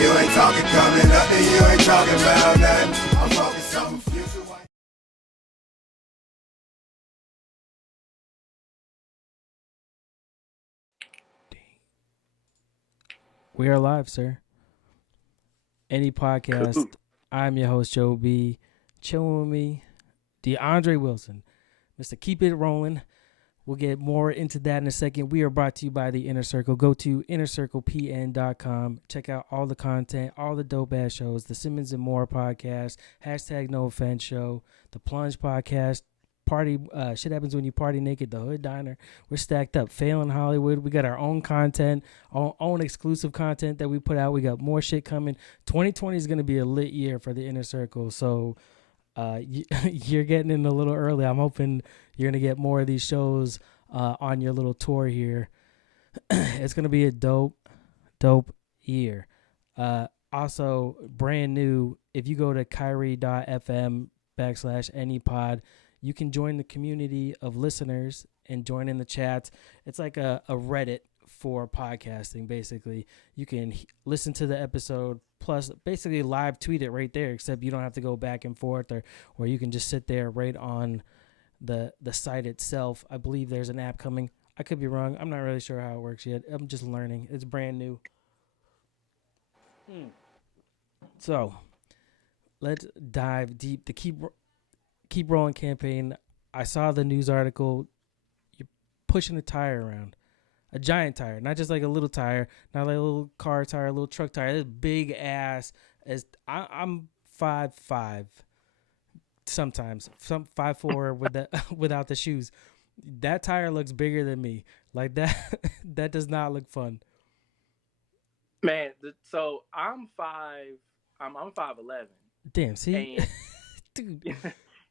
You ain't talking coming up, and you ain't talking about nothing. I'm focused on the future. We are live, sir. Any podcast. Cool. I'm your host, Joe B. Chilling with me, DeAndre Wilson. Mr. Keep It Rolling. We'll get more into that in a second. We are brought to you by the Inner Circle. Go to innercirclepn.com. Check out all the content, all the dope-ass shows, the Simmons and More podcast, hashtag No Offense Show, the Plunge podcast, Party Shit Happens When You Party Naked, the Hood Diner. We're stacked up. Failing Hollywood. We got our own content, our own exclusive content that we put out. We got more shit coming. 2020 is going to be a lit year for the Inner Circle. So you're getting in a little early. I'm hoping you're going to get more of these shows on your little tour here. It's going to be a dope year. Also, brand new, if you go to Kyrie.fm/anypod, you can join the community of listeners and join in the chats. It's like a Reddit for podcasting, basically. You can listen to the episode, plus basically live tweet it right there, except you don't have to go back and forth, or you can just sit there right on the site itself. I believe there's an app coming. I could be wrong. I'm not really sure how it works yet. I'm just learning. It's brand new. So let's dive deep. The Keep Rolling campaign. I saw the news article. You're pushing a tire around. A giant tire, not just like a little tire, not like a little car tire, a little truck tire. This big ass. I'm 5'5", sometimes 5'4" with without the shoes. That tire looks bigger than me. Like that. That does not look fun. Man, so I'm 5'11". Damn. See, and dude.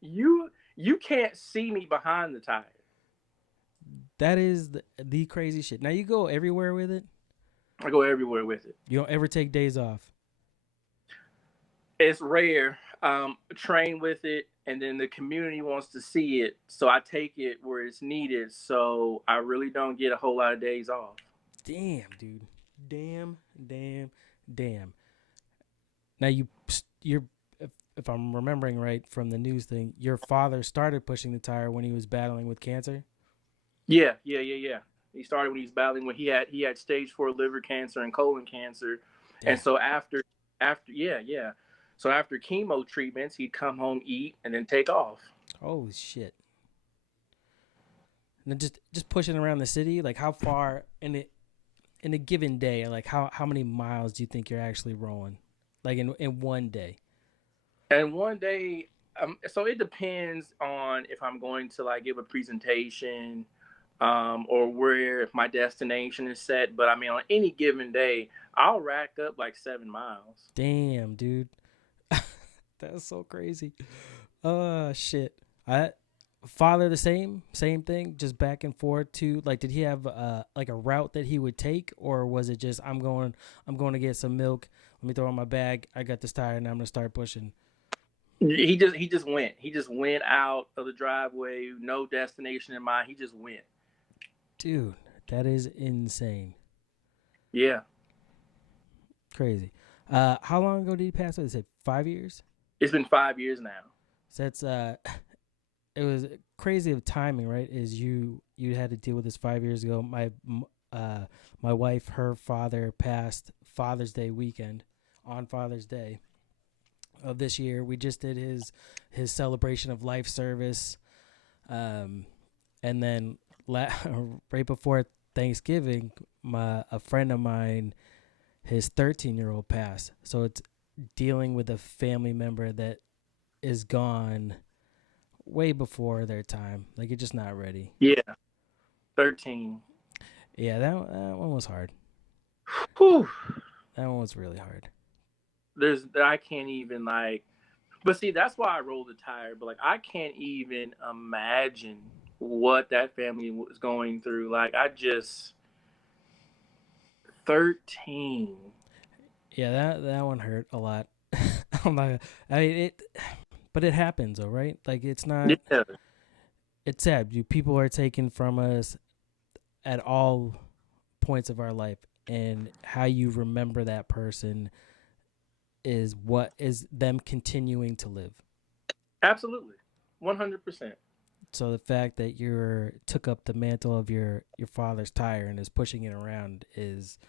You can't see me behind the tire. That is the crazy shit. Now you go everywhere with it. I go everywhere with it. You don't ever take days off. It's rare. Train with it, and then the community wants to see it, so I take it where it's needed. So I really don't get a whole lot of days off. Damn, dude. Damn. Now you're. If I'm remembering right from the news thing, your father started pushing the tire when he was battling with cancer. Yeah. He started when he was battling when he had stage 4 liver cancer and colon cancer. Damn. And so after So after chemo treatments, he'd come home, eat, and then take off. Holy shit. And then just pushing around the city, like how far in a given day, like how many miles do you think you're actually rolling? Like in one day? And one day, so it depends on if I'm going to like give a presentation, or where my destination is set. But I mean, on any given day, I'll rack up like 7 miles. Damn, dude. That's so crazy. Shit. Father the same thing, just back and forth too. Like, did he have like a route that he would take, or was it just I'm going to get some milk. Let me throw in my bag. I got this tire, and I'm gonna start pushing. He just went. He just went out of the driveway, no destination in mind. He just went. Dude, that is insane. Yeah. Crazy. How long ago did he pass away? They said 5 years? It's been 5 years now. So that's it was crazy of timing, right? Is you had to deal with this 5 years ago. My wife, her father passed Father's Day weekend, on Father's Day of this year. We just did his celebration of life service, and then right before Thanksgiving, a friend of mine, his 13-year-old passed. So it's dealing with a family member that is gone way before their time. Like, you're just not ready. Yeah. 13. Yeah, that one was hard. Whew. That one was really hard. I can't even but see, that's why I rolled the tire. But like, I can't even imagine what that family was going through. Like, 13. Yeah, that one hurt a lot. But it happens, though, right? Like, it's not. Yeah. It's sad. People are taken from us at all points of our life, and how you remember that person is what is them continuing to live. Absolutely, 100%. So the fact that you took up the mantle of your father's tire and is pushing it around is,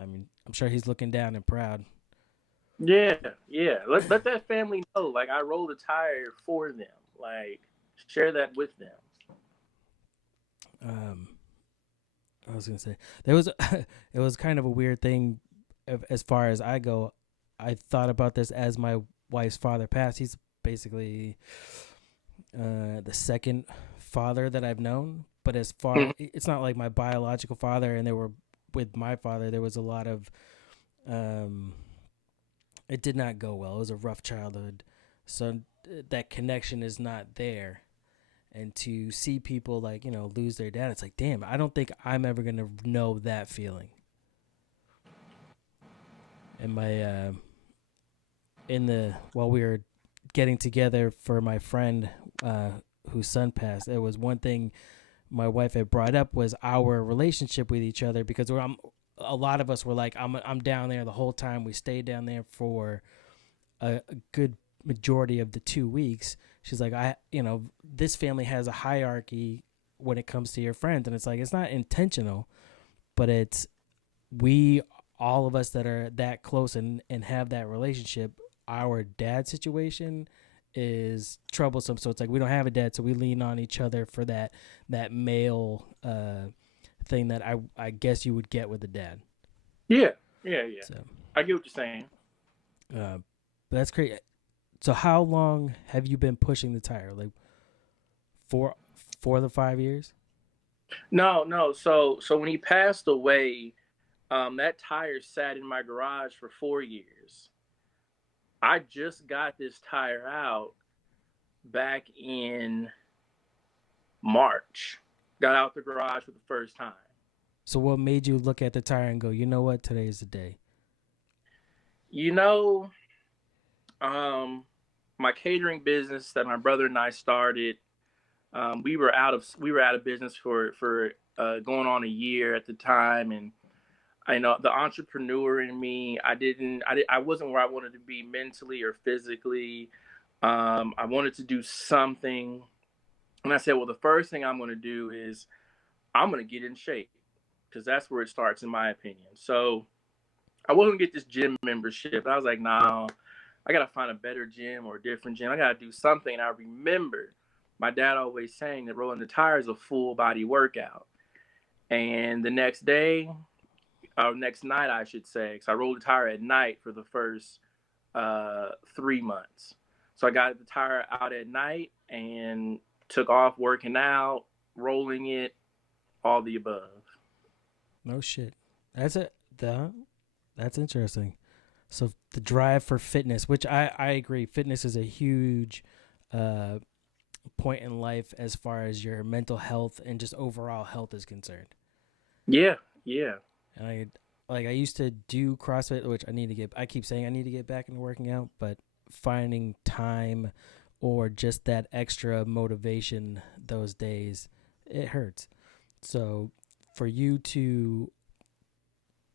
I mean, I'm sure he's looking down and proud. Yeah, yeah. Let that family know. Like I rolled a tire for them. Like share that with them. Um, I was gonna say there was it was kind of a weird thing as far as I go. I thought about this as my wife's father passed. He's basically the second father that I've known, but as far it's not like my biological father. And there were with my father, there was a lot of it did not go well. It was a rough childhood, so that connection is not there. And to see people like lose their dad, it's like, damn, I don't think I'm ever gonna know that feeling. And my while we were getting together for my friend whose son passed, there was one thing my wife had brought up was our relationship with each other, because a lot of us were like, I'm down there the whole time. We stayed down there for a good majority of the 2 weeks. She's like, this family has a hierarchy when it comes to your friends, and it's like, it's not intentional, but it's all of us that are that close and have that relationship. Our dad situation is troublesome, so it's like we don't have a dad, so we lean on each other for that male thing that I guess you would get with a dad. Yeah. So, I get what you're saying. But that's great. So how long have you been pushing the tire? Like for the 5 years? No. So when he passed away, that tire sat in my garage for 4 years. I just got this tire out back in March. Got out the garage for the first time. So what made you look at the tire and go, you know what, today is the day? My catering business that my brother and I started, we were out of business for going on a year at the time, and I know the entrepreneur in me. I wasn't where I wanted to be mentally or physically. I wanted to do something, and I said, well, the first thing I'm going to do is I'm going to get in shape, because that's where it starts, in my opinion. So I wasn't going to get this gym membership. I was like, nah, I got to find a better gym or a different gym. I got to do something. And I remember my dad always saying that rolling the tire is a full body workout. And the next day, or next night, I should say, because I rolled the tire at night for the first 3 months. So I got the tire out at night and took off working out, rolling it, all the above. No shit. That's it. That's interesting. So the drive for fitness, which I agree, fitness is a huge point in life as far as your mental health and just overall health is concerned. Yeah. And I used to do CrossFit, which I keep saying I need to get back into working out, but finding time or just that extra motivation those days, it hurts. So for you to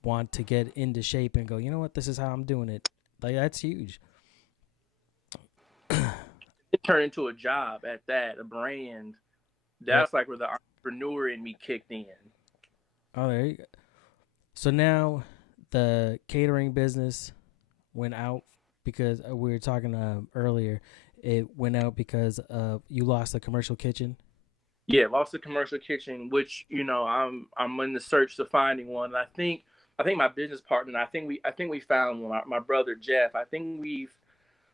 want to get into shape and go, you know what, this is how I'm doing it, like, that's huge. It turned into a job at that, a brand. That's like where the entrepreneur in me kicked in. Oh, there you go. So now the catering business went out because we were talking earlier. It went out because you lost the commercial kitchen. Yeah, lost the commercial kitchen, which I'm in the search to finding one. And I think my business partner, I think we found one. My brother Jeff. I think we've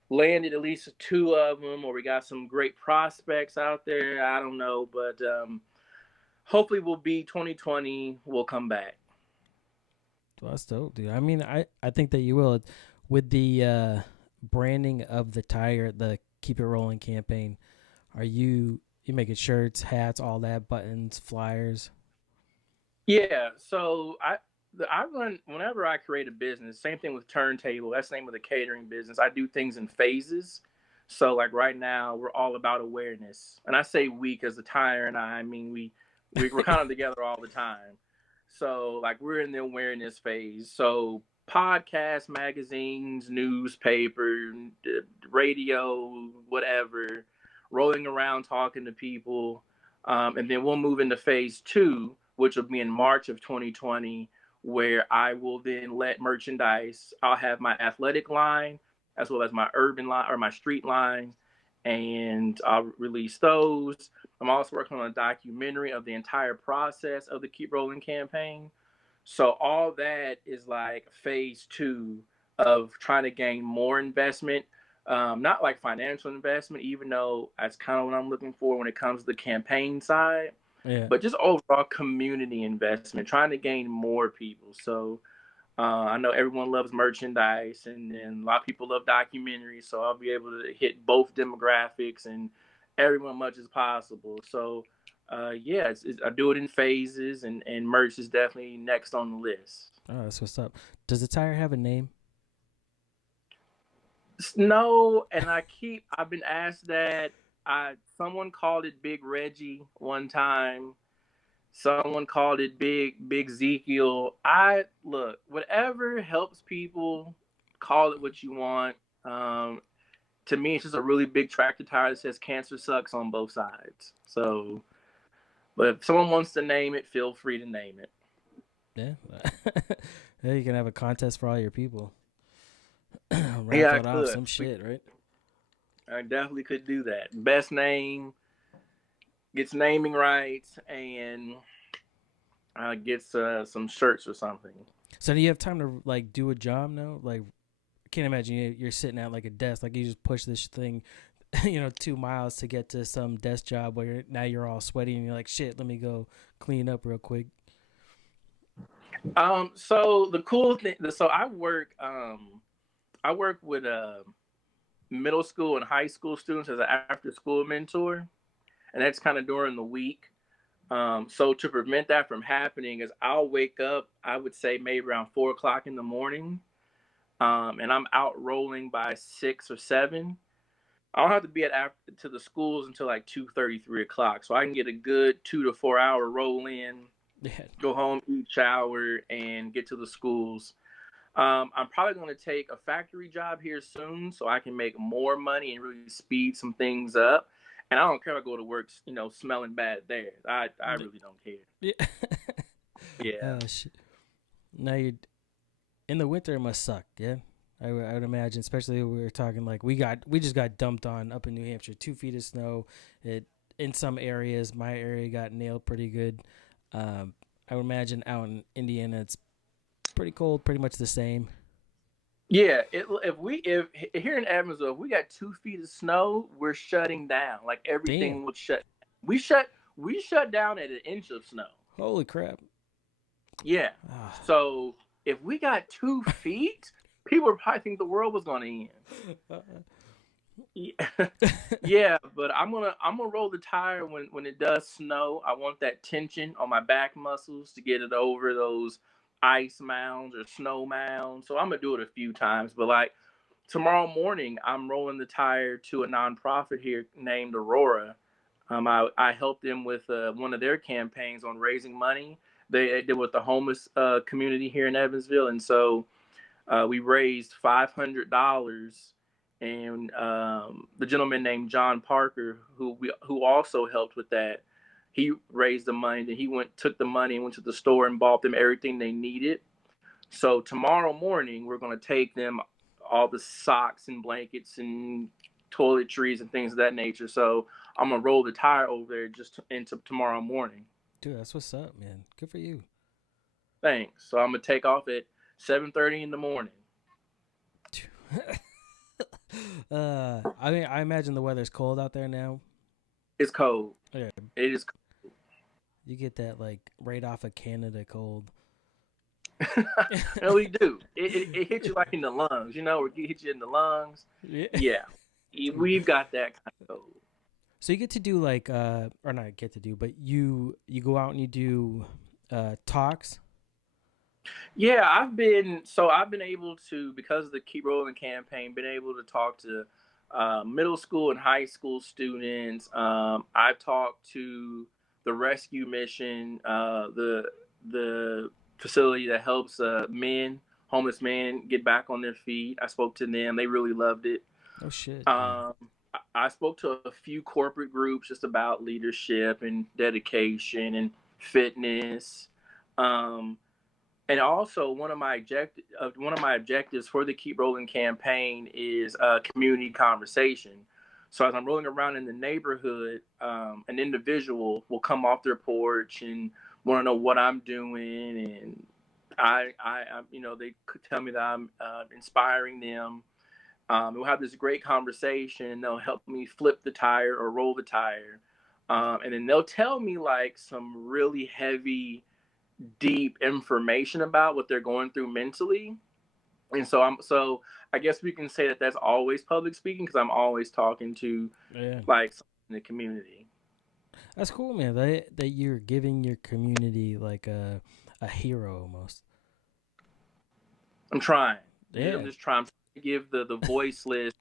landed at least 2 of them, or we got some great prospects out there. I don't know, but hopefully we'll be 2020. We'll come back. Well, that's dope, dude. I mean, I think that you will. With the branding of the tire, the Keep It Rolling campaign, are you making shirts, hats, all that, buttons, flyers? Yeah, so I run, whenever I create a business, same thing with Turntable. That's the name of the catering business. I do things in phases. So like right now, we're all about awareness, and I say we because the tire and I mean we're kind of together all the time. So like we're in the awareness phase. So podcasts, magazines, newspaper, radio, whatever, rolling around talking to people. And then we'll move into phase two, which will be in March of 2020, where I will then let merchandise. I'll have my athletic line as well as my urban line or my street line, and I'll release those. I'm also working on a documentary of the entire process of the Keep Rolling campaign. So all that is like phase two of trying to gain more investment, not like financial investment, even though that's kind of what I'm looking for when it comes to the campaign side, Yeah. but just overall community investment, trying to gain more people. So I know everyone loves merchandise, and a lot of people love documentaries. So I'll be able to hit both demographics and everyone much as possible. So yeah, I do it in phases, and merch is definitely next on the list. Oh, that's what's up. Does the tire have a name? No, and I've been asked that. Someone called it Big Reggie one time. Someone called it Big Ezekiel. I look, whatever helps people, call it what you want. Um, to me, it's just a really big tractor tire that says "Cancer sucks" on both sides. So, but if someone wants to name it, feel free to name it. Yeah. Yeah, you can have a contest for all your people. Raffle Yeah, I it off could. some shit, right? I definitely could do that. Best name gets naming rights and gets some shirts or something. So do you have time to like do a job now? Like, I can't imagine you're sitting at like a desk, like you just push this thing, 2 miles to get to some desk job where now you're all sweaty and you're like, shit, let me go clean up real quick. So the cool thing, so I work with middle school and high school students as an after school mentor, and that's kind of during the week. So to prevent that from happening, is I'll wake up, I would say maybe around 4 o'clock in the morning, and I'm out rolling by 6 or 7. I don't have to be to the schools until like 2:30, 3 o'clock, so I can get a good 2 to 4 hour roll in, Yeah. go home, eat, shower, and get to the schools. I'm probably going to take a factory job here soon so I can make more money and really speed some things up. And I don't care if I go to work, smelling bad there. I really don't care. Yeah. Yeah. Shit. Now you in the winter it must suck. Yeah. I would imagine, especially we were talking like we just got dumped on up in New Hampshire, 2 feet of snow. It in some areas, my area got nailed pretty good. I would imagine out in Indiana it's pretty cold, pretty much the same. Yeah. If here in Evansville, if we got 2 feet of snow, we're shutting down. Like Damn. everything would shut. We shut down at an inch of snow. Holy crap. Yeah. Ah. So if we got 2 feet, people would probably think the world was going to end. Yeah, yeah, but I'm gonna roll the tire when it does snow. I want that tension on my back muscles to get it over those ice mounds or snow mounds. So I'm gonna do it a few times. But like tomorrow morning, I'm rolling the tire to a nonprofit here named Aurora. I helped them with one of their campaigns on raising money. They did with the homeless community here in Evansville, and so we raised $500, and the gentleman named John Parker, who also helped with that, he raised the money. Then he took the money and went to the store and bought them everything they needed. So tomorrow morning we're going to take them all the socks and blankets and toiletries and things of that nature. So I'm gonna roll the tire over there just into tomorrow morning. Dude, that's what's up, man. Good for you. Thanks. So I'm gonna take off at 7:30 in the morning. I mean, I imagine the weather's cold out there now. It's cold. Yeah. It is. You get that like right off of Canada cold. No, we do. It hits you like in the lungs. It hits you in the lungs. Yeah. Yeah, we've got that kind of cold. So you get to do like or not get to do, but you go out and you do talks. Yeah, I've been able to, because of the Keep Rolling campaign, been able to talk to middle school and high school students. I've talked to the rescue mission, the facility that helps men homeless men get back on their feet. I spoke to them. They really loved it. Oh shit. I spoke to a few corporate groups just about leadership and dedication and fitness. Um, and also one of my objectives for the Keep Rolling campaign is community conversation. So as I'm rolling around in the neighborhood, an individual will come off their porch and want to know what I'm doing, and they could tell me that I'm inspiring them. We'll have this great conversation, and they'll help me flip the tire or roll the tire, and then they'll tell me like some really heavy, deep information about what they're going through mentally. And so I guess we can say that that's always public speaking because I'm always talking to like in the community. That's cool, man. That you're giving your community like a hero almost. I'm trying. Yeah. I'm just trying to give the voiceless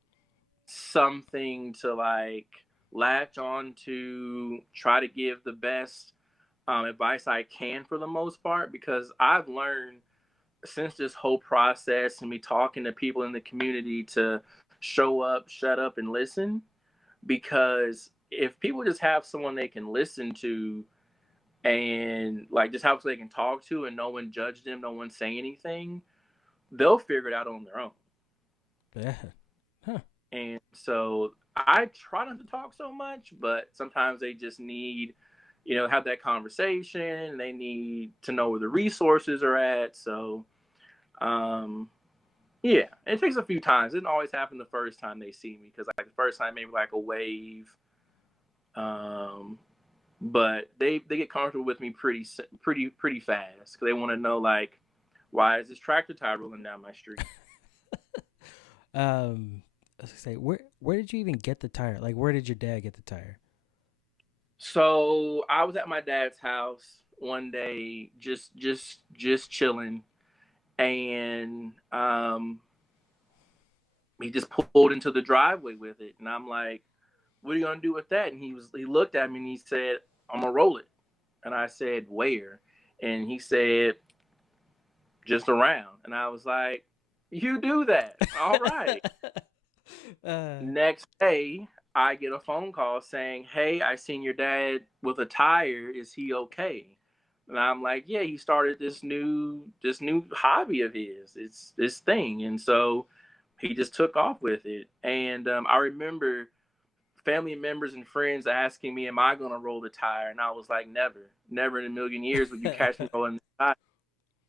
something to like latch on to, try to give the best advice I can for the most part, because I've learned since this whole process and me talking to people in the community to show up, shut up, and listen. Because if people just have someone they can listen to and like just have someone they can talk to and no one judge them, no one say anything, they'll figure it out on their own. Yeah. Huh. And so I try not to talk so much, but sometimes they just need, have that conversation. They need to know where the resources are at. So, yeah, it takes a few times. It didn't always happen the first time they see me, because like the first time maybe like a wave. But they get comfortable with me pretty fast, because they want to know like, why is this tractor tire rolling down my street? I was gonna say, where did you even get the tire? Like, where did your dad get the tire? So I was at my dad's house one day, just chilling, and he just pulled into the driveway with it, and I'm like, "What are you gonna do with that?" And he looked at me and he said, "I'm gonna roll it." And I said, "Where?" And he said, "Just around." And I was like, "You do that, all right." Next day, I get a phone call saying, "Hey, I seen your dad with a tire. Is he okay?" And I'm like, "Yeah, he started this new hobby of his. It's this thing." And so he just took off with it. And I remember family members and friends asking me, "Am I gonna roll the tire?" And I was like, "Never, never in a million years would you catch me rolling the tire."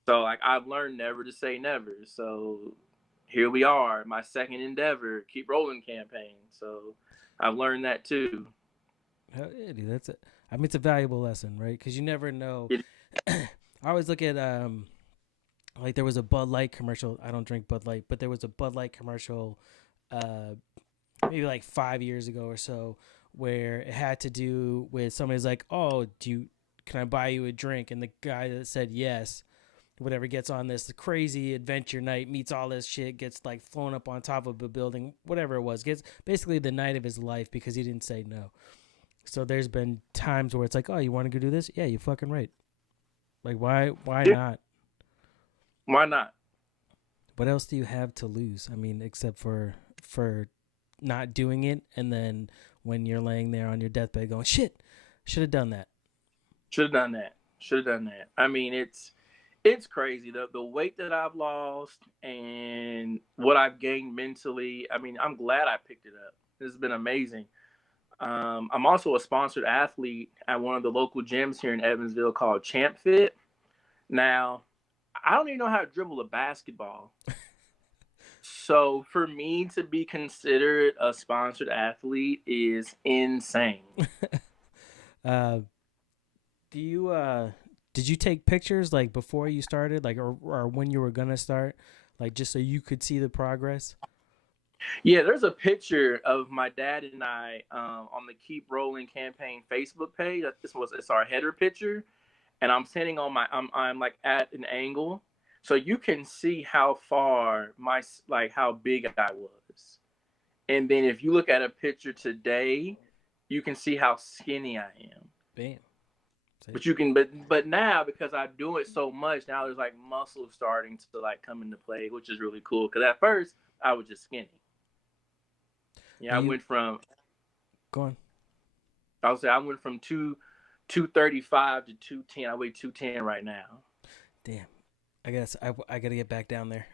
So like I've learned never to say never. So here we are, my second endeavor, Keep Rolling campaign. So I've learned that too. Hell yeah, dude. That's it. I mean, it's a valuable lesson, right? Because you never know. It, I always look at like there was a Bud Light commercial. I don't drink Bud Light, but there was a Bud Light commercial, maybe like 5 years ago or so, where it had to do with somebody's like, "Oh, can I buy you a drink?" And the guy that said yes, whatever, gets on this crazy adventure night, meets all this shit, gets like flown up on top of a building, whatever it was, gets basically the night of his life because he didn't say no. So there's been times where it's like, "Oh, you want to go do this? Yeah, you fucking right." Like, why not? Why not? What else do you have to lose? I mean, except for not doing it, and then when you're laying there on your deathbed going, "Shit, should have done that." Should have done that. Should have done that. I mean, it's crazy the weight that I've lost and what I've gained mentally. I mean, I'm glad I picked it up. This has been amazing. I'm also a sponsored athlete at one of the local gyms here in Evansville called Champ Fit. Now, I don't even know how to dribble a basketball. So for me to be considered a sponsored athlete is insane. Do you did you take pictures like before you started, like or when you were gonna start, like just so you could see the progress? Yeah, there's a picture of my dad and I on the Keep Rolling campaign Facebook page. It's our header picture, and I'm sitting on I'm like at an angle, so you can see how far how big I was. And then if you look at a picture today, you can see how skinny I am. Bam. But you can, but now because I do it so much, now there's like muscle starting to like come into play, which is really cool. Because at first I was just skinny. Yeah, I went from. Go on. I went from 235 to 210. I weigh 210 right now. Damn, I guess I gotta get back down there.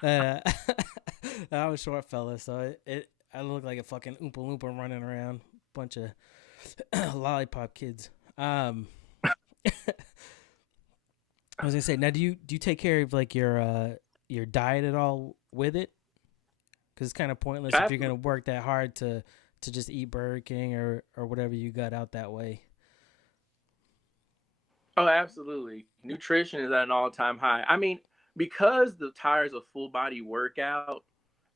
I'm a short fella, so I look like a fucking Oompa Loompa running around, bunch of lollipop kids. I was gonna say, now do you take care of like your diet at all with it? Because it's kind of pointless if you're gonna work that hard to just eat Burger King or whatever you got out that way. Oh, absolutely. Nutrition is at an all-time high. I mean, because the tire is a full body workout,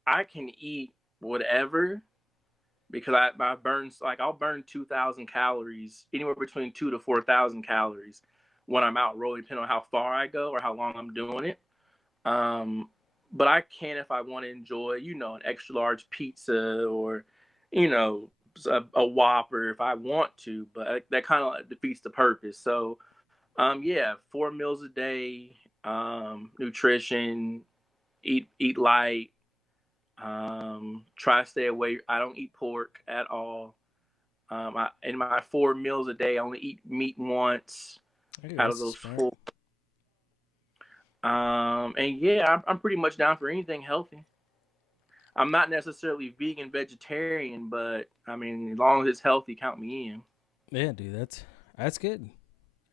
I can eat whatever because I'll burn 2,000 calories, anywhere between 2 to 4,000 calories when I'm out rolling, depending on how far I go or how long I'm doing it. But I can, if I want to enjoy, an extra large pizza or, a Whopper if I want to, but that kind of defeats the purpose. So, 4 meals a day, nutrition, eat light, try to stay away. I don't eat pork at all. In my 4 meals a day, I only eat meat once out of those 4. I'm pretty much down for anything healthy. I'm not necessarily vegan, vegetarian, but I mean, as long as it's healthy, count me in. Yeah, dude, that's good.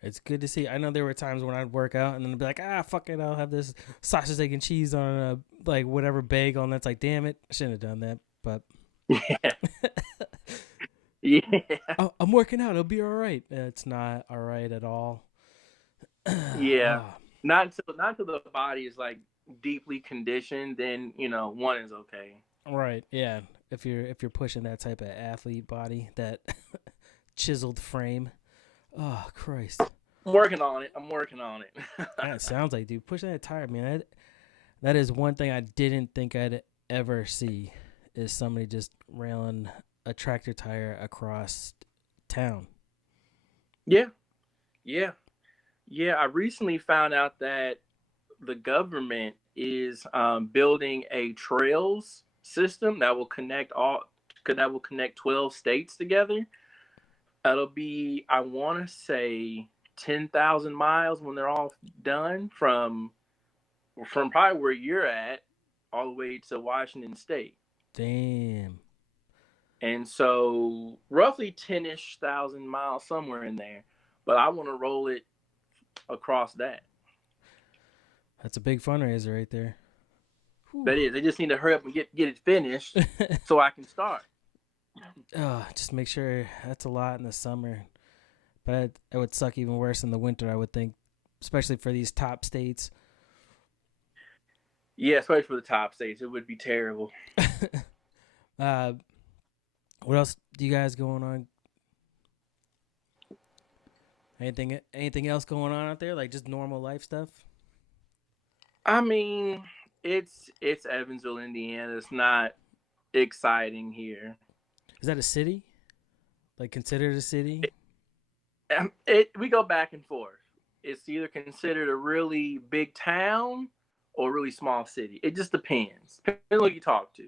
It's good to see. I know there were times when I'd work out and then I'd be like, fuck it, I'll have this sausage, egg, and cheese on a like whatever bagel, and that's like, damn it, I shouldn't have done that. But yeah, I'm working out. It'll be all right. It's not all right at all. Yeah, not until the body is like deeply conditioned, then one is okay. Right. Yeah. If you're pushing that type of athlete body, that chiseled frame. Oh Christ. I'm working on it. That sounds like, dude, pushing that tire, man. That is one thing I didn't think I'd ever see, is somebody just railing a tractor tire across town. Yeah. I recently found out that the government is building a trails system that will connect 12 states together. It'll be, I want to say, 10,000 miles when they're all done from probably where you're at all the way to Washington State. Damn. And so roughly 10-ish thousand miles, somewhere in there. But I want to roll it across that. That's a big fundraiser right there. Whew. That is. They just need to hurry up and get it finished so I can start. Just make sure. That's a lot in the summer. But it would suck even worse in the winter, I would think, especially for these top states. Yeah, especially for the top states. It would be terrible. What else do you guys going on? Anything else going on out there? Like just normal life stuff? I mean, it's Evansville, Indiana. It's not exciting here. Is that a city? Like considered a city? We go back and forth. It's either considered a really big town or a really small city. It just depends. Depends on who you talk to.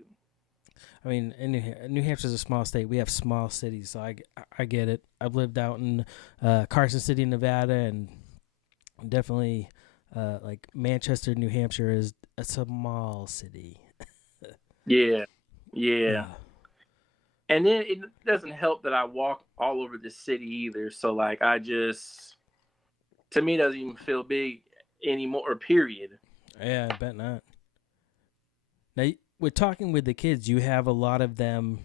I mean, in New Hampshire's a small state. We have small cities, so I get it. I've lived out in Carson City, Nevada, and definitely like Manchester, New Hampshire is a small city. Yeah. And then it doesn't help that I walk all over the city either. So like to me, it doesn't even feel big anymore, period. Yeah, I bet not. Now, we're talking with the kids. You have a lot of them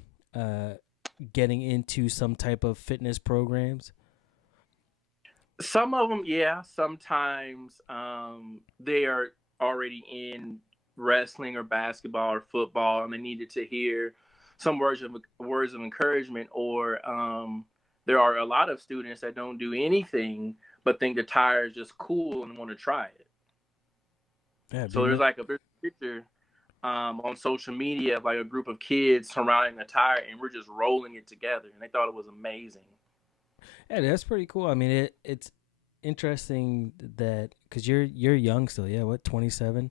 getting into some type of fitness programs. Some of them, yeah. Sometimes they are already in wrestling or basketball or football, and they needed to hear some words of encouragement. Or there are a lot of students that don't do anything but think the tire is just cool and want to try it. Yeah, so there's like a picture on social media of like a group of kids surrounding the tire, and we're just rolling it together, and they thought it was amazing. Yeah, that's pretty cool. I mean, it's interesting that because you're young still. Yeah, what 27?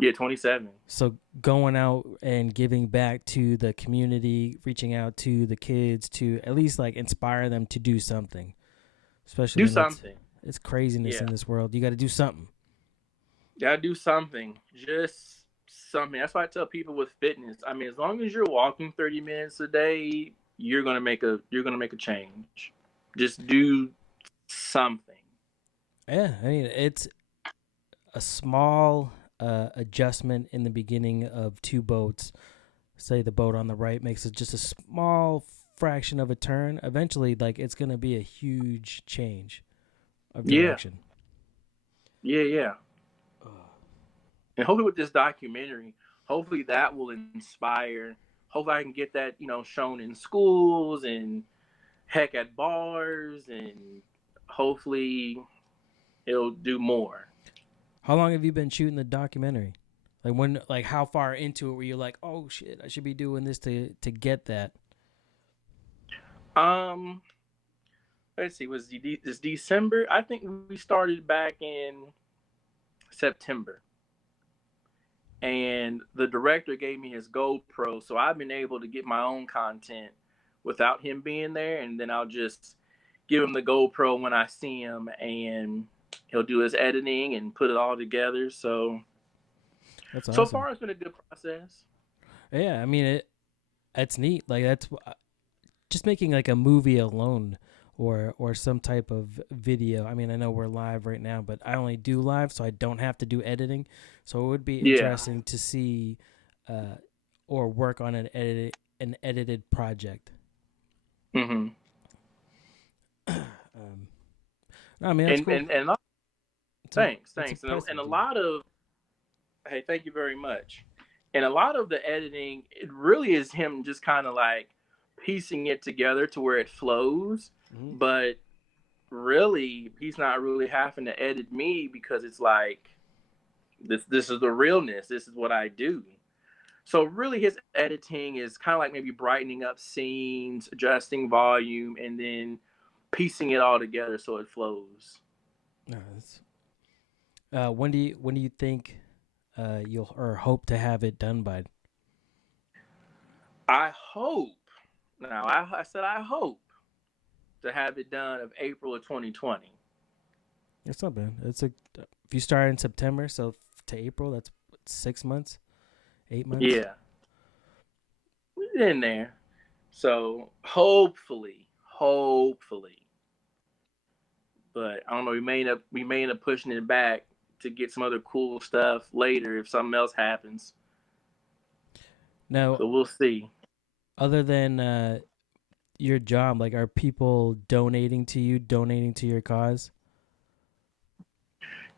Yeah, 27. So going out and giving back to the community, reaching out to the kids to at least like inspire them to do something. Especially Do when something. it's craziness Yeah, in this world. You got to do something. gotta do something. Just something. That's why I tell people with fitness. I mean, as long as you're walking 30 minutes a day, you're gonna make a change. Just do something. Yeah, I mean it's a small adjustment in the beginning of two boats. Say the boat on the right makes it just a small fraction of a turn. Eventually, like it's gonna be a huge change of Yeah, direction. yeah. And hopefully with this documentary, hopefully that will inspire. Hopefully I can get that, shown in schools and heck at bars, and hopefully it'll do more. How long have you been shooting the documentary? Like when, like how far into it were you like, oh shit, I should be doing this to get that? Um, let's see, this December? I think we started back in September, and the director gave me his GoPro, so I've been able to get my own content without him being there, and then I'll just give him the GoPro when I see him, and he'll do his editing and put it all together. So That's so awesome. far, it's been a good process. Yeah, I mean it's neat. Like that's just making like a movie alone or some type of video. I mean, I know we're live right now, but I only do live, so I don't have to do editing. So it would be Yeah. interesting to see or work on an edited project. Mm-hmm. Um, no, I mean that's And cool. and and thanks, It's thanks. And impressive, a dude. lot of hey, thank you very much. And a lot of the editing, it really is him just kind of like piecing it together to where it flows. Hmm. But really, he's not really having to edit me because it's like this is the realness. This is what I do. So really, his editing is kind of like maybe brightening up scenes, adjusting volume, and then piecing it all together so it flows. No, when do you think you'll or hope to have it done by? I hope. Now, I said I hope to have it done of April of 2020. It's not bad. If you start in September, so to April, that's what, 6 months, 8 months. Yeah, we're in there. So hopefully, but I don't know. We may end up pushing it back to get some other cool stuff later if something else happens. Now, So we'll see. other than your job, like, are people donating to you, donating to your cause?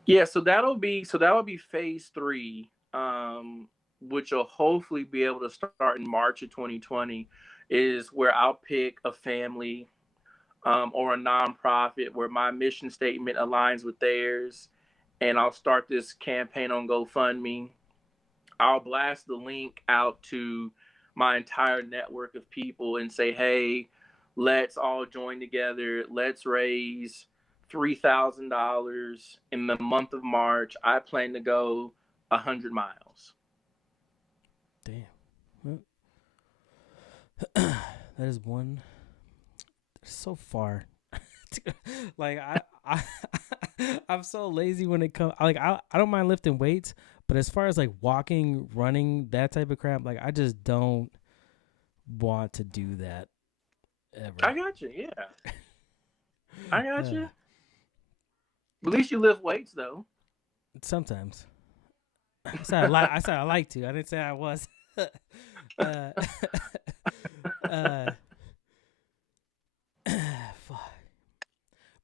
Yeah, so that'll be phase three, which will hopefully be able to start in March of 2020. Is where I'll pick a family or a nonprofit where my mission statement aligns with theirs, and I'll start this campaign on GoFundMe. I'll blast the link out to my entire network of people and say, hey, let's all join together. Let's raise $3,000 in the month of March. I plan to go 100 miles. Damn. Well, that is one so far. Like I I'm so lazy when it comes. Like I don't mind lifting weights, but as far as like walking, running, that type of crap, like I just don't want to do that I ever. got you. Yeah, I got Uh, you. At least you lift weights, though. sometimes I said I like. I said I like to. I didn't say I was. uh, uh, fuck.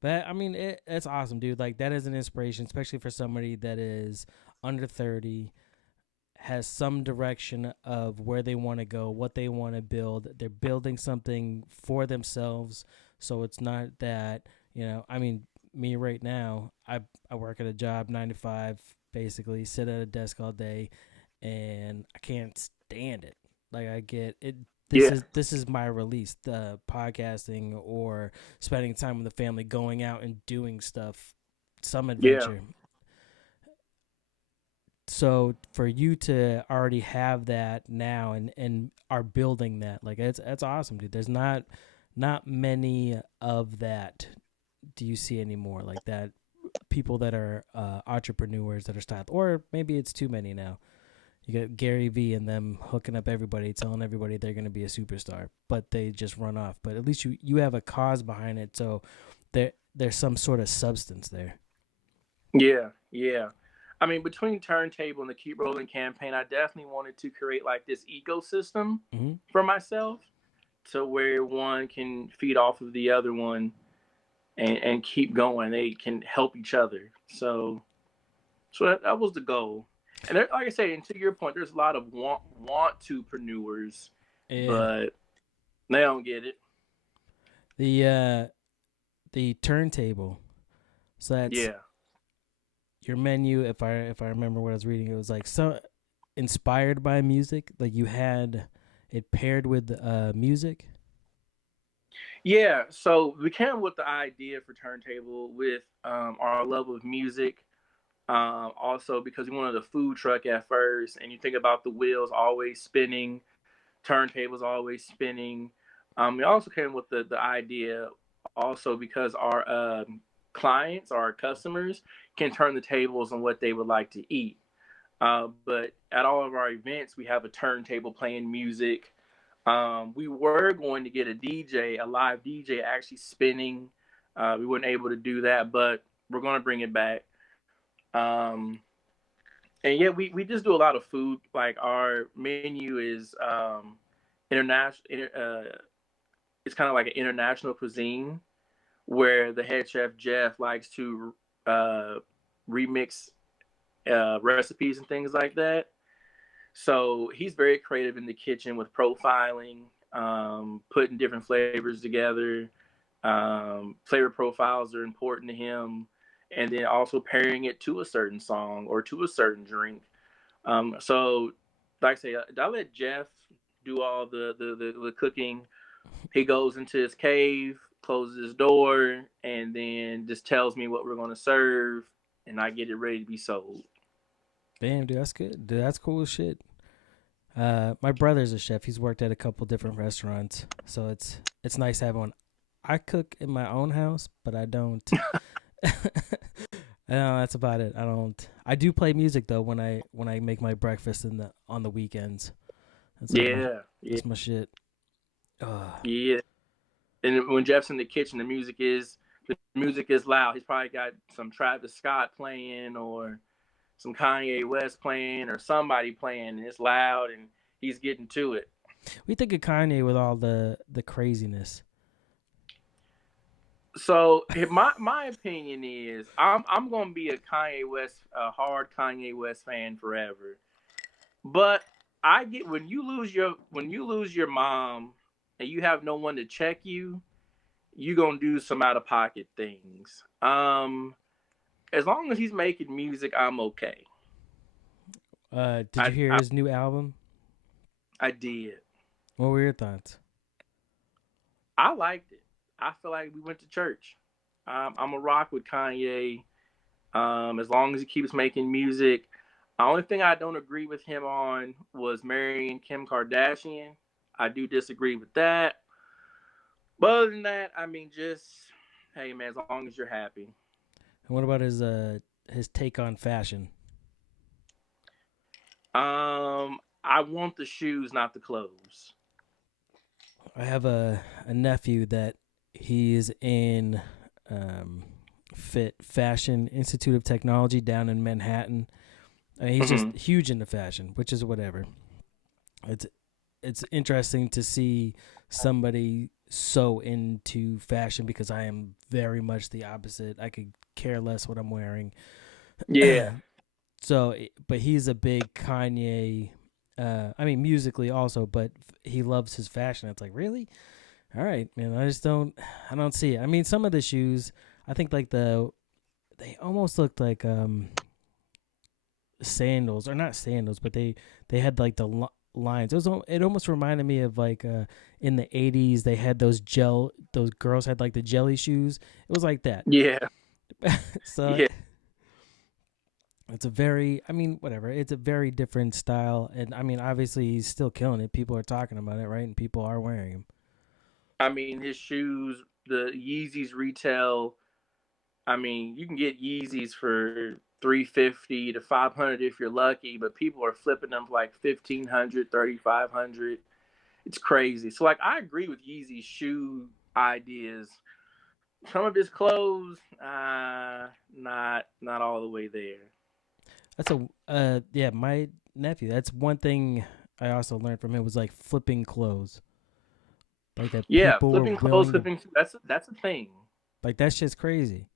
But I mean, it's awesome, dude. Like that is an inspiration, especially for somebody that is under 30, has some direction of where they want to go, what they want to build. They're building something for themselves, so it's not that I mean, me right now, I work at a job 9 to 5, basically sit at a desk all day, and I can't stand it. Like I get it this is my release, the podcasting or spending time with the family, going out and doing stuff, some adventure. So for you to already have that now and are building that, like that's awesome, dude. There's not many of that. Do you see anymore like that? People that are entrepreneurs that are styled, or maybe it's too many now. You got Gary Vee and them hooking up everybody, telling everybody they're going to be a superstar, but they just run off. But at least you have a cause behind it, so there's some sort of substance there. Yeah. I mean, between Turntable and the Keep Rolling campaign, I definitely wanted to create like this ecosystem for myself, to where one can feed off of the other one and keep going. They can help each other. So that was the goal. And there, like I say, and to your point, there's a lot of want to-preneurs, but they don't get it. The Turntable. So that's your menu. If I remember what I was reading, it was like so inspired by music. Like you had it paired with music. Yeah. So we came up with the idea for Turntable with our love of music. Also because we wanted a food truck at first, and you think about the wheels always spinning, turntables always spinning. We also came with the idea also because our clients, our customers, can turn the tables on what they would like to eat. But at all of our events, we have a turntable playing music. We were going to get a live DJ actually spinning. We weren't able to do that, but we're going to bring it back. And yeah, we just do a lot of food. Like our menu is international. It's kind of like an international cuisine where the head chef Jeff likes to remix recipes and things like that. So he's very creative in the kitchen with profiling, putting different flavors together. Flavor profiles are important to him. And then also pairing it to a certain song or to a certain drink. So, like I say, I let Jeff do all the cooking. He goes into his cave, closes his door, and then just tells me what we're going to serve, and I get it ready to be sold. Damn, dude, that's good. Dude, that's cool as shit. My brother's a chef. He's worked at a couple different restaurants, so it's nice having one. I cook in my own house, but I don't. No, that's about it. I do play music though when I make my breakfast on the weekends. That's that's my shit. Yeah. And when Jeff's in the kitchen, the music is loud. He's probably got some Travis Scott playing or some Kanye West playing or somebody playing, and it's loud and he's getting to it. We think of Kanye with all the craziness. So my opinion is I'm gonna be a hard Kanye West fan forever. But I get when you lose your mom and you have no one to check you, you're gonna do some out of pocket things. As long as he's making music, I'm okay. Did you hear his new album? I did. What were your thoughts? I liked it. I feel like we went to church. I'm a rock with Kanye. As long as he keeps making music. The only thing I don't agree with him on was marrying Kim Kardashian. I do disagree with that. But other than that, I mean, just hey man, as long as you're happy. And what about his take on fashion? I want the shoes, not the clothes. I have a nephew that he is in Fashion Institute of Technology down in Manhattan. He's just huge into fashion, which is whatever. It's interesting to see somebody so into fashion because I am very much the opposite. I could care less what I'm wearing. Yeah. So, but he's a big Kanye. I mean, musically also, but he loves his fashion. It's like, really? All right, man. I don't see it. I mean, some of the shoes, I think like they almost looked like sandals, or not sandals, but they had like lines. It almost reminded me of like in the 80s they had those girls had like the jelly shoes. It was like that. Yeah. So Yeah. it's a very, I mean, whatever. It's a very different style, and I mean, obviously he's still killing it. People are talking about it, right? And people are wearing them. I mean, his shoes, the Yeezys retail. I mean, you can get Yeezys for 350 to 500 if you're lucky, but people are flipping them for like 1500, 3500. It's crazy. So like, I agree with Yeezy's shoe ideas. Some of his clothes, not all the way there. That's yeah, my nephew. That's one thing I also learned from him was like flipping clothes. Like that Yeah, people were flipping clothes, willing to, flipping. That's a thing. like that's just crazy.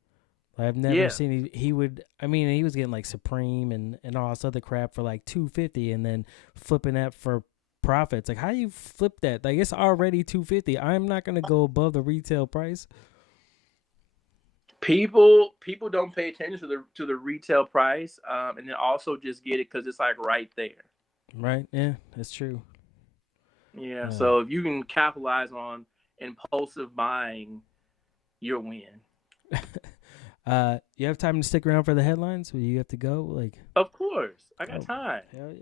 Like, I've never Yeah, seen he would. I mean, he was getting like Supreme and all this other crap for like $250, and then flipping that for profits. Like, how do you flip that? Like, it's already $250. I'm not gonna go above the retail price. people don't pay attention to the retail price, and then also just get it because it's like right there. Right? Yeah, that's true. Yeah, Uh, so if you can capitalize on impulsive buying, you'll win. you have time to stick around for the headlines? Or you have to go? Like, Of course, I got oh, time. hell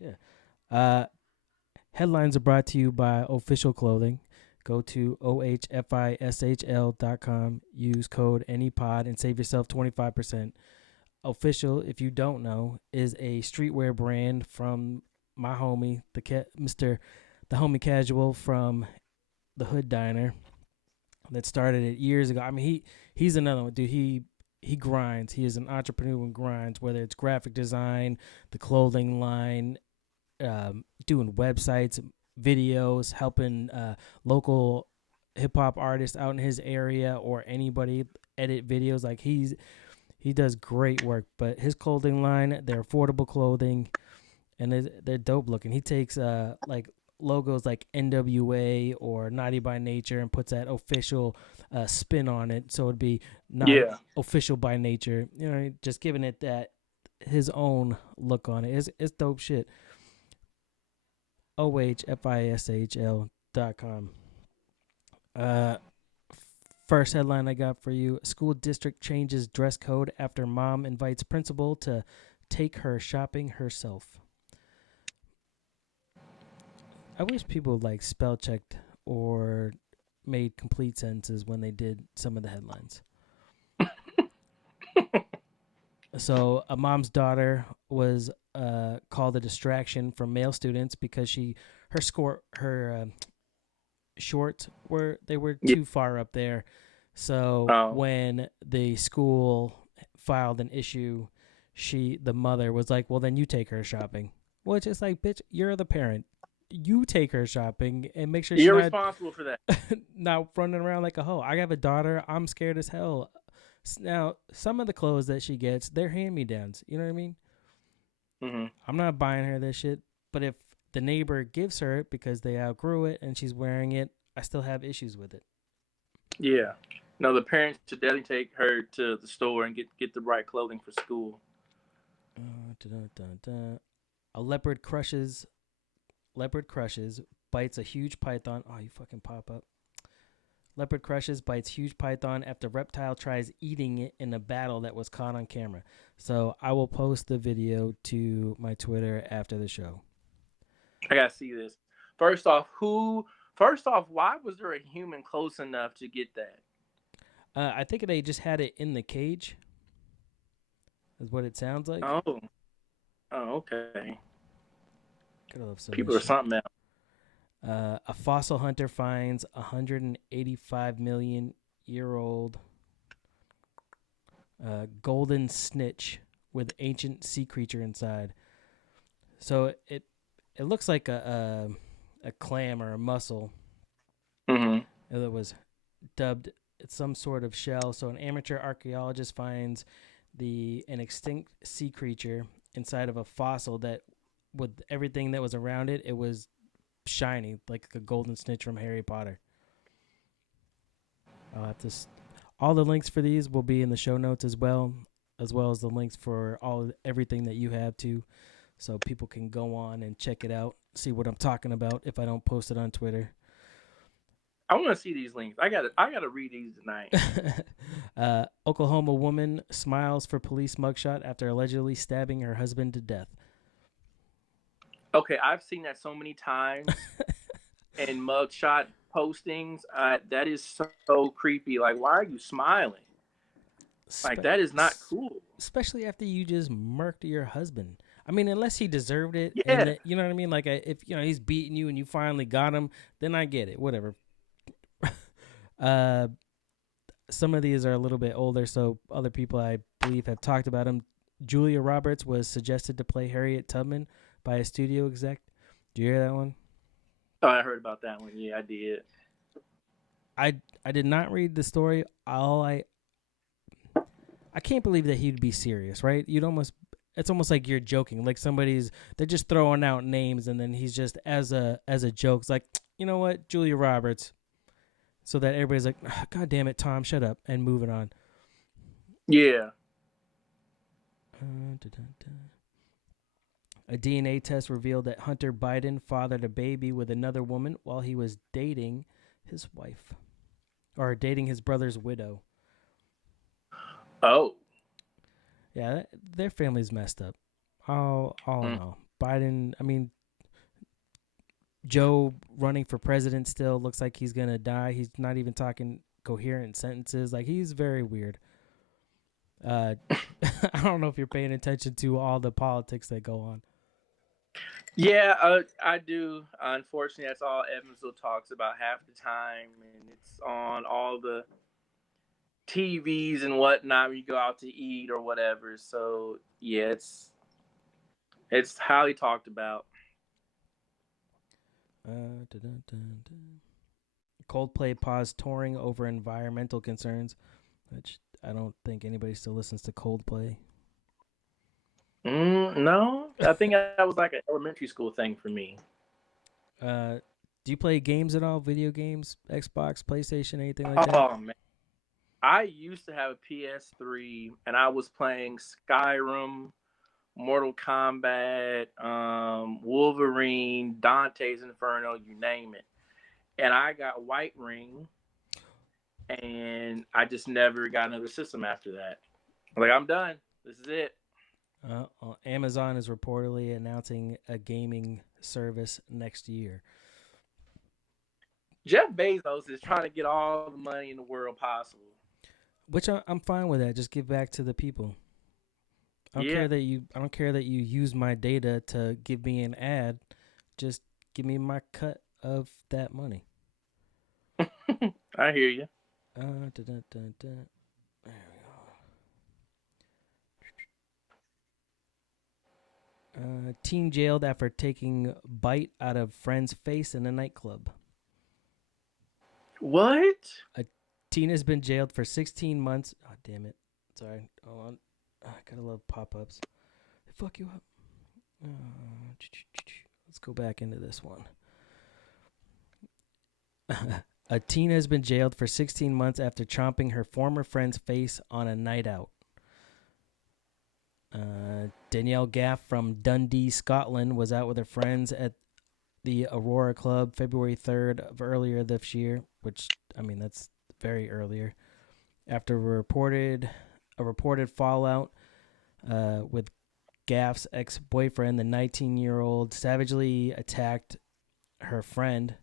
yeah. Headlines are brought to you by Official Clothing. Go to ohfishl.com. Use code AnyPod and save yourself 25%. Official, if you don't know, is a streetwear brand from my homie, the homie Casual from the Hood Diner that started it years ago. I mean, he's another one, dude. He grinds. He is an entrepreneur and grinds, whether it's graphic design, the clothing line, doing websites, videos, helping local hip hop artists out in his area or anybody edit videos. Like he does great work. But his clothing line, they're affordable clothing, and they're dope looking. He takes like logos like NWA or Naughty by Nature and puts that official spin on it, so it'd be not Yeah, official by nature. You know, just giving it that his own look on it. It's dope shit. ohfishl.com. First headline I got for you: School district changes dress code after mom invites principal to take her shopping herself. I wish people like spell checked or made complete sentences when they did some of the headlines. So a mom's daughter was called a distraction from male students because her shorts were yeah. too far up there. So Oh, when the school filed an issue, the mother was like, "Well, then you take her shopping." Well, it's just like, bitch, you're the parent. You take her shopping and make sure she's you're not responsible for that. not running around like a hoe. I have a daughter. I'm scared as hell. Now, some of the clothes that she gets, they're hand-me-downs. You know what I mean? Hmm. I'm not buying her this shit. But if the neighbor gives her it because they outgrew it and she's wearing it, I still have issues with it. Yeah. No, the parents should definitely take her to the store and get the right clothing for school. A leopard crushes, bites a huge python. Oh, you fucking pop up. Leopard crushes, bites huge python after reptile tries eating it in a battle that was caught on camera. So I will post the video to my Twitter after the show. I gotta see this. First off, First off, why was there a human close enough to get that? I think they just had it in the cage. Is what it sounds like. Oh, okay. Gotta love some of People this are shit. something else. A fossil hunter finds 185-million-year-old golden snitch with ancient sea creature inside. So it looks like a clam or a mussel. Mm-hmm. It was dubbed some sort of shell. So an amateur archaeologist finds an extinct sea creature inside of a fossil that, with everything that was around it, it was shiny like a golden snitch from Harry Potter. I'll have to. All the links for these will be in the show notes as well as the links for everything that you have too. so people can go on and check it out, see what I'm talking about if I don't post it on Twitter. I want to see these links. I gotta read these tonight. Oklahoma woman smiles for police mugshot after allegedly stabbing her husband to death. Okay, I've seen that so many times in mugshot postings. That is so creepy. Like, why are you smiling? Like, that is not cool. Especially after you just murked your husband. I mean, unless he deserved it, Yeah. and you know what I mean. Like, if he's beating you and you finally got him, then I get it. Whatever. Some of these are a little bit older, so other people I believe have talked about them. Julia Roberts was suggested to play Harriet Tubman by a studio exec. Do you hear that one? Oh, I heard about that one. Yeah, I did. I did not read the story. I can't believe that he'd be serious, right? It's almost like you're joking. Like they're just throwing out names, and then he's just as a joke. It's like, you know what, Julia Roberts, so that everybody's like, God damn it, Tom, shut up, and moving on. Yeah. A DNA test revealed that Hunter Biden fathered a baby with another woman while he was dating his wife, or dating his brother's widow. Oh. Yeah, their family's messed up. All in all. Biden, I mean, Joe running for president still looks like he's going to die. He's not even talking coherent sentences. Like, he's very weird. I don't know if you're paying attention to all the politics that go on. Yeah, I do. Unfortunately, that's all Evansville talks about half the time, and it's on all the TVs and whatnot when you go out to eat or whatever. So yeah, it's highly talked about. Coldplay paused touring over environmental concerns, which I don't think anybody still listens to Coldplay. No, I think that was like an elementary school thing for me. Do you play games at all? Video games, Xbox, PlayStation, anything like that? Oh man, I used to have a PS3, and I was playing Skyrim, Mortal Kombat, Wolverine, Dante's Inferno, you name it. And I got White Ring, and I just never got another system after that. Like, I'm done. This is it. Amazon is reportedly announcing a gaming service next year. Jeff Bezos is trying to get all the money in the world possible. Which I'm fine with that. Just give back to the people. I don't care that you use my data to give me an ad. Just give me my cut of that money. I hear you. There we go. Teen jailed after taking bite out of friend's face in a nightclub. What? A teen has been jailed for 16 months. Oh, damn it. Sorry. Hold on. I gotta love pop-ups. They fuck you up. Let's go back into this one. A teen has been jailed for 16 months after chomping her former friend's face on a night out. Danielle Gaff from Dundee, Scotland, was out with her friends at the Aurora Club February 3rd of earlier this year, which, I mean, that's very earlier. After a reported fallout with Gaff's ex-boyfriend, the 19-year-old savagely attacked her friend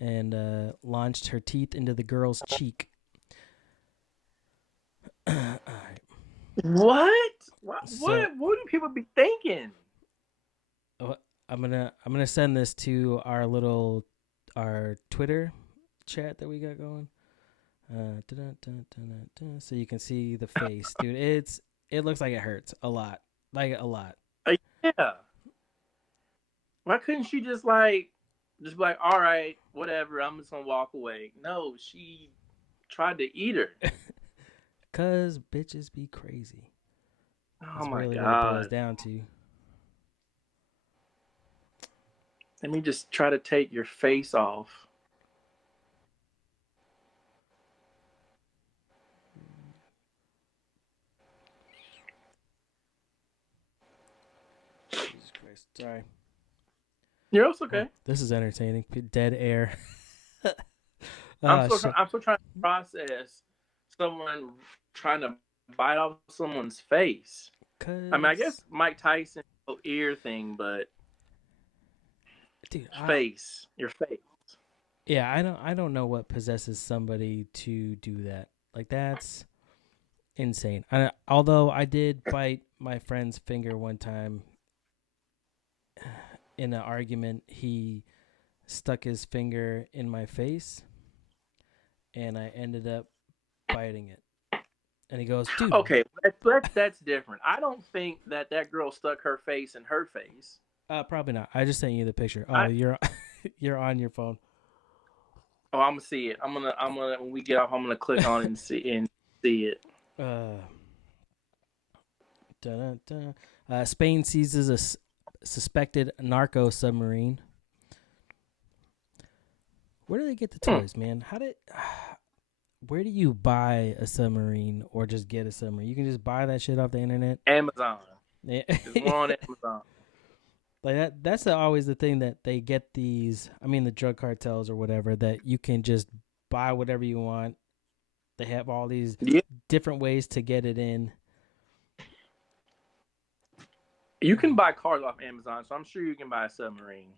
and launched her teeth into the girl's cheek. All right. What do people be thinking? I'm gonna send this to our Twitter chat that we got going. So you can see the face, dude. It looks like it hurts a lot, like a lot. Yeah. Why couldn't she just be like, all right, whatever, I'm just gonna walk away? No, she tried to eat her. Cause bitches be crazy. Oh That's my really God. what it boils down to. Let me just try to take your face off. Jesus Christ. Christ. Sorry. You're also okay. This is entertaining. Dead air. I'm still Shit. I'm still trying to process someone trying to bite off someone's face. I mean, I guess Mike Tyson ear thing, but dude, your face. Yeah, I don't know what possesses somebody to do that. Like, that's insane. Although I did bite my friend's finger one time in an argument. He stuck his finger in my face, and I ended up biting it. And he goes, dude. Okay, that's different. I don't think that girl stuck her face in her face. Probably not. I just sent you the picture. Oh, you're on your phone. Oh, I'm gonna see it. I'm gonna when we get off, I'm gonna click on it and see it. Spain seizes a suspected narco submarine. Where do they get the toys, man? Where do you buy a submarine or just get a submarine? You can just buy that shit off the internet. Amazon. Yeah. We're on Amazon. Like that's always the thing that they get these. I mean, the drug cartels or whatever, that you can just buy whatever you want. They have all these different ways to get it in. You can buy cars off Amazon, so I'm sure you can buy a submarine.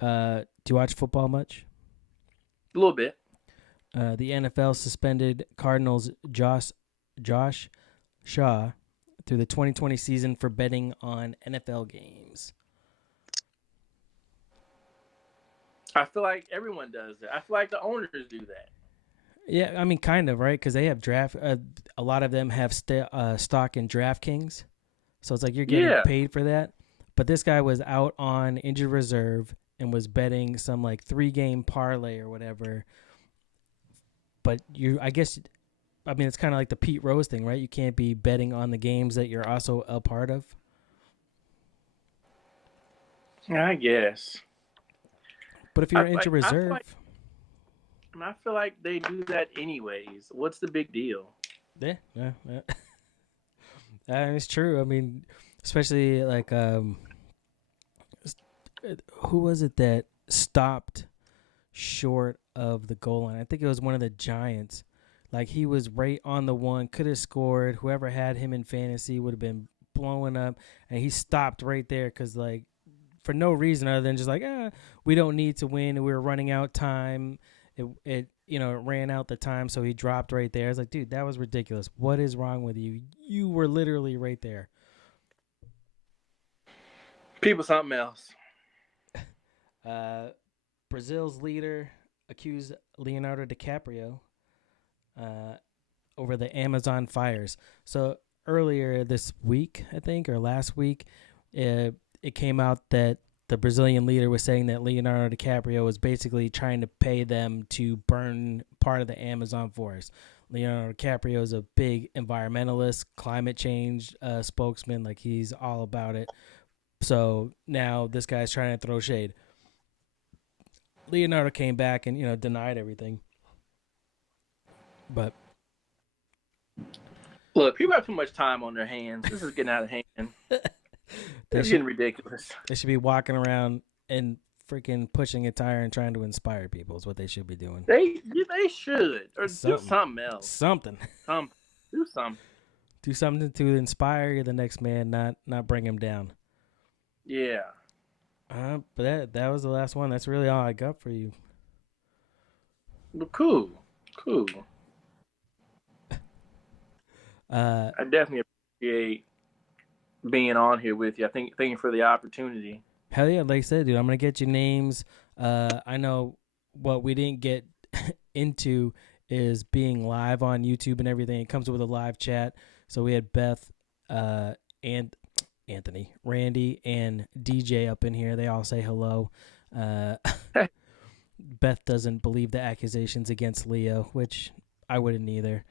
Do you watch football much? A little bit. The NFL suspended Cardinals Josh Shaw through the 2020 season for betting on NFL games. I feel like everyone does that. I feel like the owners do that. Yeah, I mean, kind of, right? Because they have draft. A lot of them have stock in DraftKings, so it's like you're getting paid for that. But this guy was out on injured reserve and was betting some like 3-game parlay or whatever. But I mean, it's kind of like the Pete Rose thing, right? You can't be betting on the games that you're also a part of. I guess. But if you're injured reserve, I feel like they do that anyways. What's the big deal? Yeah. It's true. I mean, especially like who was it that stopped short of the goal line? I think it was one of the Giants. Like, he was right on the one, could have scored. Whoever had him in fantasy would have been blowing up, and he stopped right there because, like, for no reason other than just like, we don't need to win. We were running out time. It ran out the time, so he dropped right there. I was like, dude, that was ridiculous. What is wrong with you? You were literally right there. People, something else. Brazil's leader accused Leonardo DiCaprio over the Amazon fires. So earlier this week, I think, or last week, it came out that the Brazilian leader was saying that Leonardo DiCaprio was basically trying to pay them to burn part of the Amazon forest. Leonardo DiCaprio is a big environmentalist, climate change spokesman. Like, he's all about it. So now this guy's trying to throw shade. Leonardo came back and, denied everything. But look, people have too much time on their hands. This is getting out of hand. It's getting ridiculous. They should be walking around and freaking pushing a tire and trying to inspire people is what they should be doing. They should. Or do something else. Something. Do something. Do something to inspire the next man, not bring him down. Yeah. But that was the last one. That's really all I got for you. Well, cool. I definitely appreciate being on here with you. Thank you for the opportunity. Hell yeah, like I said, dude, I'm gonna get you names. I know what we didn't get into is being live on YouTube and everything. It comes with a live chat. So we had Beth, and Anthony, Randy, and DJ up in here. They all say hello. Beth doesn't believe the accusations against Leo, which I wouldn't either.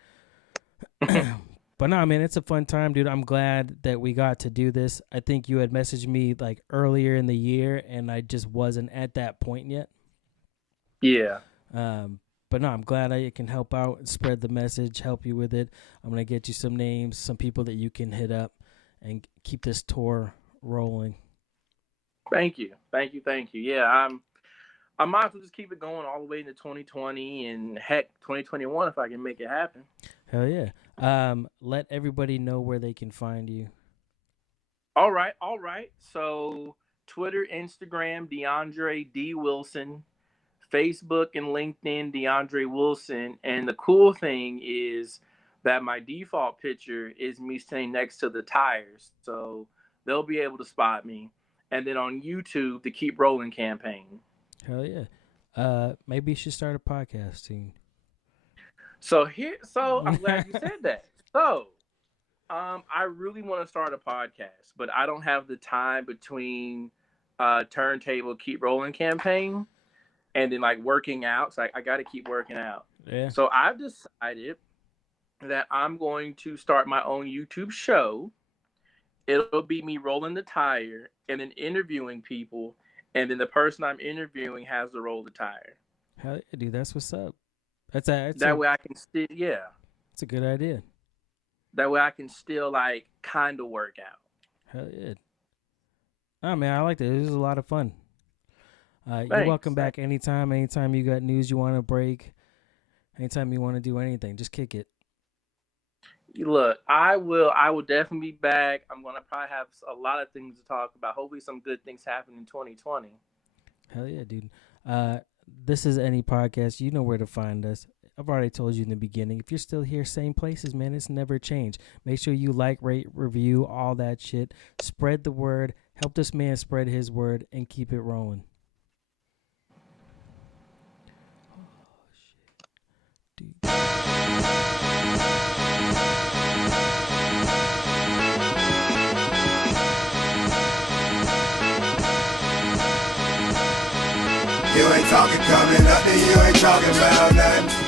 But no, man, it's a fun time, dude. I'm glad that we got to do this. I think you had messaged me like earlier in the year, and I just wasn't at that point yet. Yeah. But no, I'm glad I can help out and spread the message, help you with it. I'm going to get you some names, some people that you can hit up and keep this tour rolling. Thank you. Yeah, I might as well just keep it going all the way into 2020 and heck 2021 if I can make it happen. Hell yeah. Let everybody know where they can find you. All right. So Twitter, Instagram, DeAndre D. Wilson. Facebook and LinkedIn, DeAndre Wilson. And the cool thing is that my default picture is me standing next to the tires. So they'll be able to spot me. And then on YouTube, the Keep Rolling campaign. Hell yeah. Maybe you should start a podcast team. So I'm glad you said that. So I really want to start a podcast, but I don't have the time between Turntable Keep Rolling campaign and then like working out. So I got to keep working out. Yeah. So I've decided that I'm going to start my own YouTube show. It'll be me rolling the tire and then interviewing people. And then the person I'm interviewing has to roll the tire. Hell yeah, dude. That's what's up. That way I can still, yeah. It's a good idea. That way I can still like kind of work out. Hell yeah. Oh, man, I like that. It was a lot of fun. You're welcome back anytime. Anytime you got news you want to break. Anytime you want to do anything, just kick it. Look, I will definitely be back. I'm going to probably have a lot of things to talk about. Hopefully some good things happen in 2020. Hell yeah, dude. This is Any Podcast. You know where to find us. I've already told you in the beginning. If you're still here, same places, man. It's never changed. Make sure you like, rate, review, all that shit. Spread the word. Help this man spread his word and keep it rolling. Oh, shit. Dude. You ain't talking coming up, then you ain't talking about nothing.